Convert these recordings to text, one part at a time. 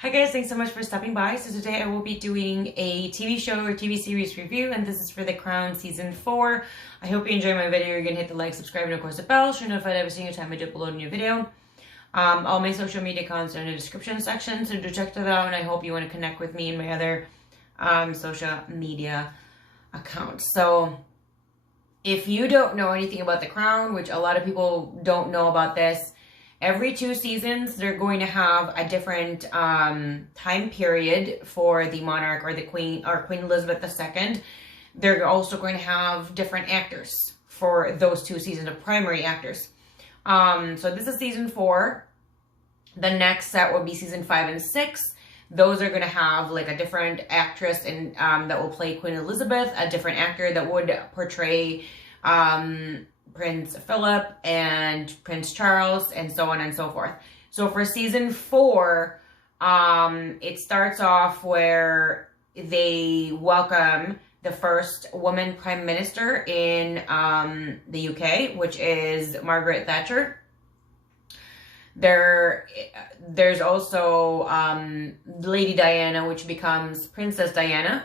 Hi guys, thanks so much for stopping by. So today I will be doing a TV show or TV series review, and this is for The Crown Season 4. I hope you enjoy my video. You're going to hit the like, subscribe, and of course the bell so you're notified every single time I do upload a new video. All my social media accounts are in the description section, so do check that out, and I hope you want to connect with me and my other social media accounts. So if you don't know anything about The Crown, which a lot of people don't know about this, every 2 seasons, they're going to have a different time period for the monarch or the queen or Queen Elizabeth II. They're also going to have different actors for those 2 seasons of primary actors. So this is season 4. The next set will be season 5 and 6. Those are going to have like a different actress and that will play Queen Elizabeth, a different actor that would portray Prince Philip and Prince Charles, and so on and so forth. So for season 4, it starts off where they welcome the first woman prime minister in the UK, which is Margaret Thatcher. There's also Lady Diana, which becomes Princess Diana,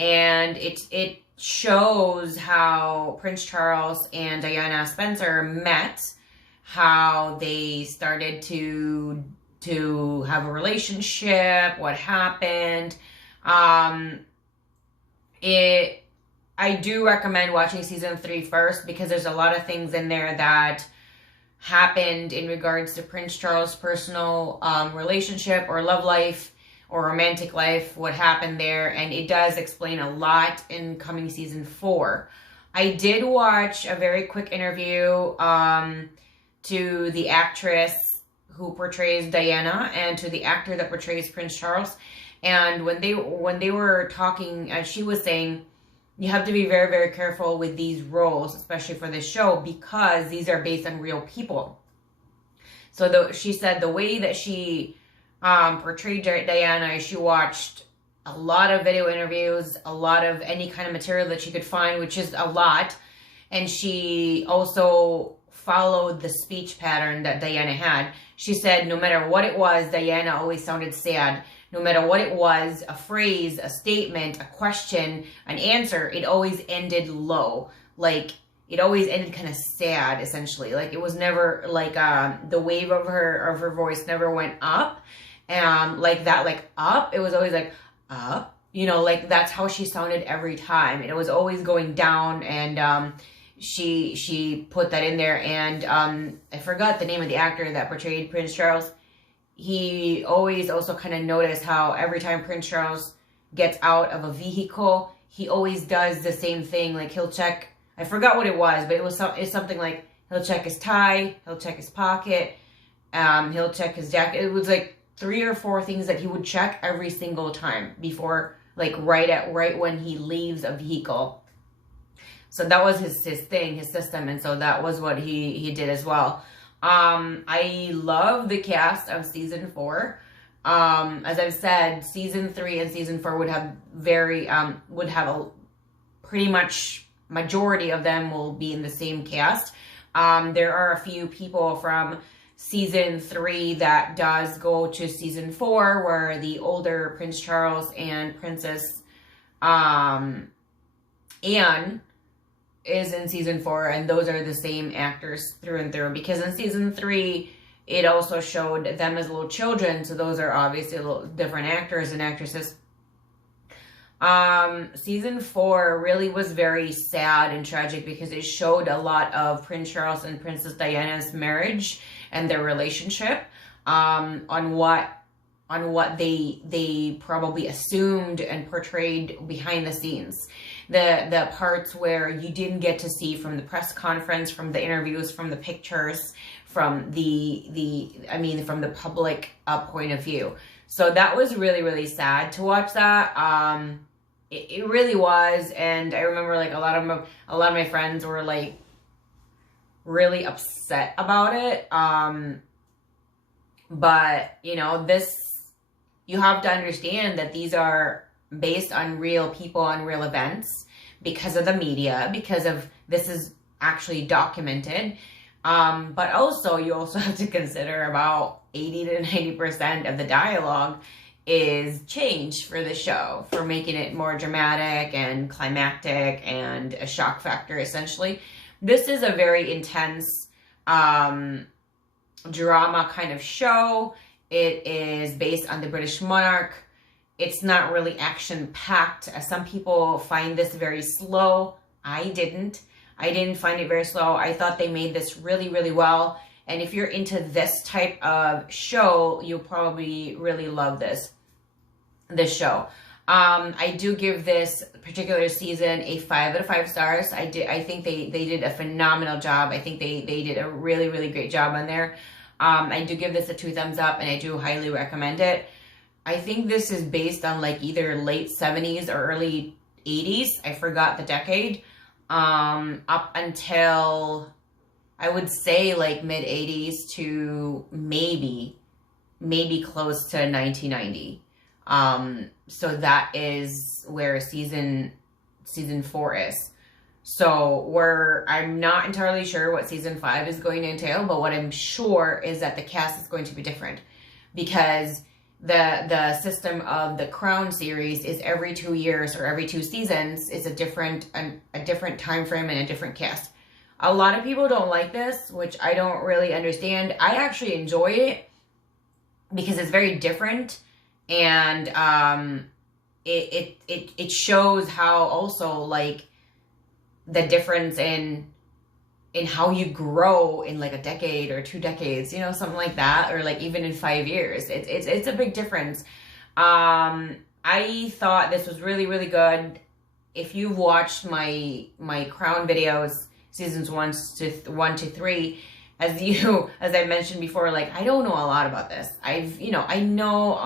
and it shows how Prince Charles and Diana Spencer met, how they started to have a relationship, what happened. I do recommend watching season 3 first, because there's a lot of things in there that happened in regards to Prince Charles' personal relationship or love life or romantic life, what happened there, and it does explain a lot in coming season 4. I did watch a very quick interview to the actress who portrays Diana and to the actor that portrays Prince Charles, and when they were talking, she was saying, you have to be very, very careful with these roles, especially for this show, because these are based on real people. So she said the way that she portrayed Diana, she watched a lot of video interviews, a lot of any kind of material that she could find, which is a lot. And she also followed the speech pattern that Diana had. She said no matter what it was, Diana always sounded sad. No matter what it was, a phrase, a statement, a question, an answer, it always ended low. Like, it always ended kind of sad, essentially. Like, it was never, like, the wave of her voice never went up. Like that, like up, it was always like up, you know, like that's how she sounded every time. It was always going down, and she put that in there. And I forgot the name of the actor that portrayed Prince Charles. He always also kind of noticed how every time Prince Charles gets out of a vehicle, he always does the same thing. Like, he'll check, I forgot what it was, but it's something like he'll check his tie, he'll check his pocket, he'll check his jacket. It was like 3 or 4 things that he would check every single time before, like right when he leaves a vehicle. So that was his thing, his system, and so that was what he did as well. I love the cast of season 4. As I've said, season 3 and season 4 would have pretty much majority of them will be in the same cast. There are a few people from season 3 that does go to season 4, where the older Prince Charles and Princess Anne is in season 4, and those are the same actors through and through, because in season 3 it also showed them as little children, so those are obviously a little different actors and actresses. Season 4 really was very sad and tragic, because it showed a lot of Prince Charles and Princess Diana's marriage and their relationship, on what they probably assumed and portrayed behind the scenes. The parts where you didn't get to see from the press conference, from the interviews, from the pictures, from from the public point of view. So that was really, really sad to watch that. It really was, and I remember like a lot of my friends were like really upset about it. But you know, you have to understand that these are based on real people, on real events, because of the media, because of this is actually documented. But also, you also have to consider about 80 to 90% of the dialogue is changed for the show, for making it more dramatic and climactic and a shock factor, essentially. This is a very intense drama kind of show. It is based on the British monarch. It's not really action-packed. Some people find this very slow. I didn't find it very slow. I thought they made this really, really well. And if you're into this type of show, you'll probably really love this show. I do give this particular season a 5 out of 5 stars. I think they did a phenomenal job. I think they did a really, really great job on there. I do give this a 2 thumbs up, and I do highly recommend it. I think this is based on like either late 70s or early 80s. I forgot the decade. Up until, I would say, like mid 80s to maybe close to 1990. So that is where season 4 is. So I'm not entirely sure what season 5 is going to entail, but what I'm sure is that the cast is going to be different, because the system of the Crown series is every 2 years or every 2 seasons is a different time frame and a different cast. A lot of people don't like this, which I don't really understand. I actually enjoy it because it's very different, and it shows how also like the difference in how you grow in like a decade or 2 decades, you know, something like that, or like even in 5 years. It's a big difference. I thought this was really, really good. If you've watched my Crown videos, seasons 1 to 3, as I mentioned before, like I don't know a lot about this. I know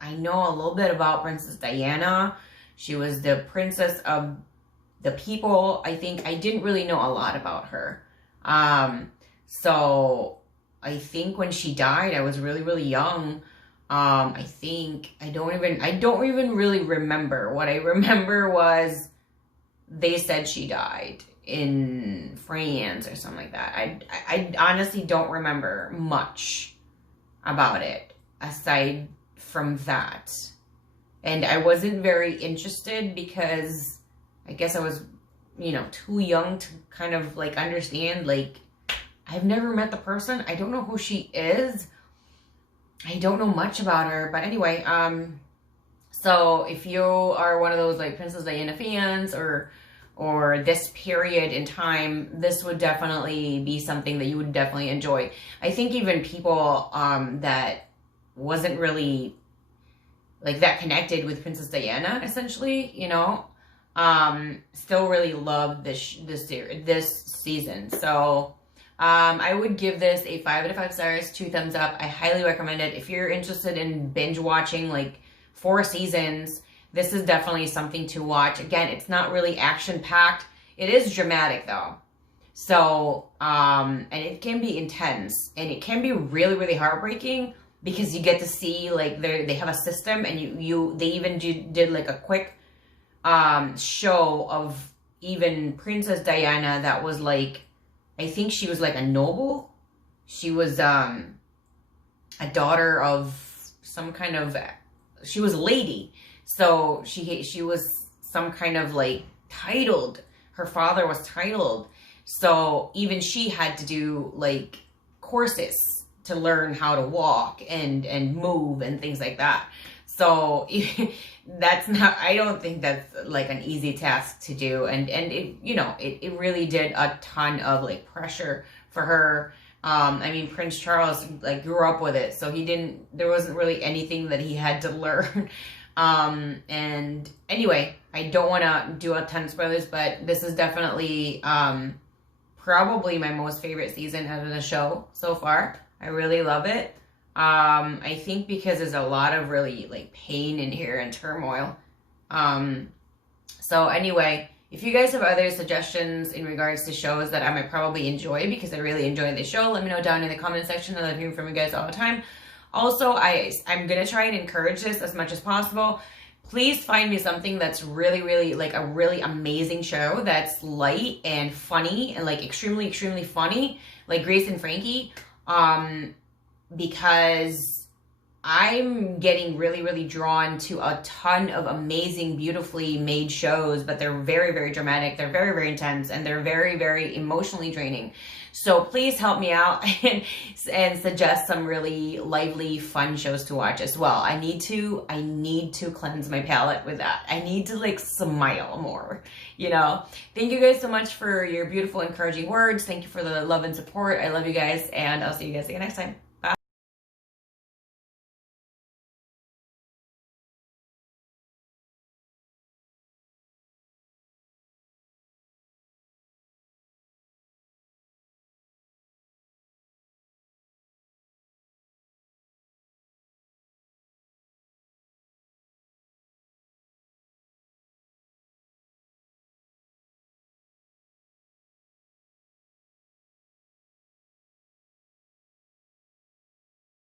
a little bit about Princess Diana. She was the princess of the people. I think I didn't really know a lot about her. So I think when she died, I was really, really young. I don't even really remember. What I remember was they said she died in France or something like that. I honestly don't remember much about it aside from that. And I wasn't very interested because I guess I was, too young to kind of like understand. Like, I've never met the person. I don't know who she is. I don't know much about her. But anyway, so if you are one of those like Princess Diana fans or this period in time, this would definitely be something that you would definitely enjoy. I think even people that wasn't really like that connected with Princess Diana, essentially, still really loved this season. So I would give this a 5 out of 5 stars, 2 thumbs up. I highly recommend it. If you're interested in binge watching like 4 seasons, this is definitely something to watch. Again, it's not really action packed. It is dramatic though. So, and it can be intense, and it can be really, really heartbreaking, because you get to see like they have a system, and they even did like a quick show of even Princess Diana that was like, I think she was like a noble. She was a daughter of some kind of, she was a lady. So she was some kind of like titled. Her father was titled. So even she had to do like courses to learn how to walk and move and things like that. So I don't think that's like an easy task to do. And it really did a ton of like pressure for her. I mean, Prince Charles like grew up with it, so there wasn't really anything that he had to learn. And anyway, I don't want to do a ton of spoilers, but this is definitely probably my most favorite season out of the show so far. I really love it. I think because there's a lot of really like pain in here and turmoil. So anyway, if you guys have other suggestions in regards to shows that I might probably enjoy, because I really enjoy the show, let me know down in the comment section. I love hearing from you guys all the time. Also, I'm going to try and encourage this as much as possible. Please find me something that's really, really like a really amazing show that's light and funny and like extremely, extremely funny, like Grace and Frankie. because I'm getting really, really drawn to a ton of amazing, beautifully made shows, but they're very, very dramatic. They're very, very intense, and they're very, very emotionally draining. So please help me out and suggest some really lively, fun shows to watch as well. I need to cleanse my palate with that. I need to like smile more, you know. Thank you guys so much for your beautiful, encouraging words. Thank you for the love and support. I love you guys, and I'll see you guys again next time.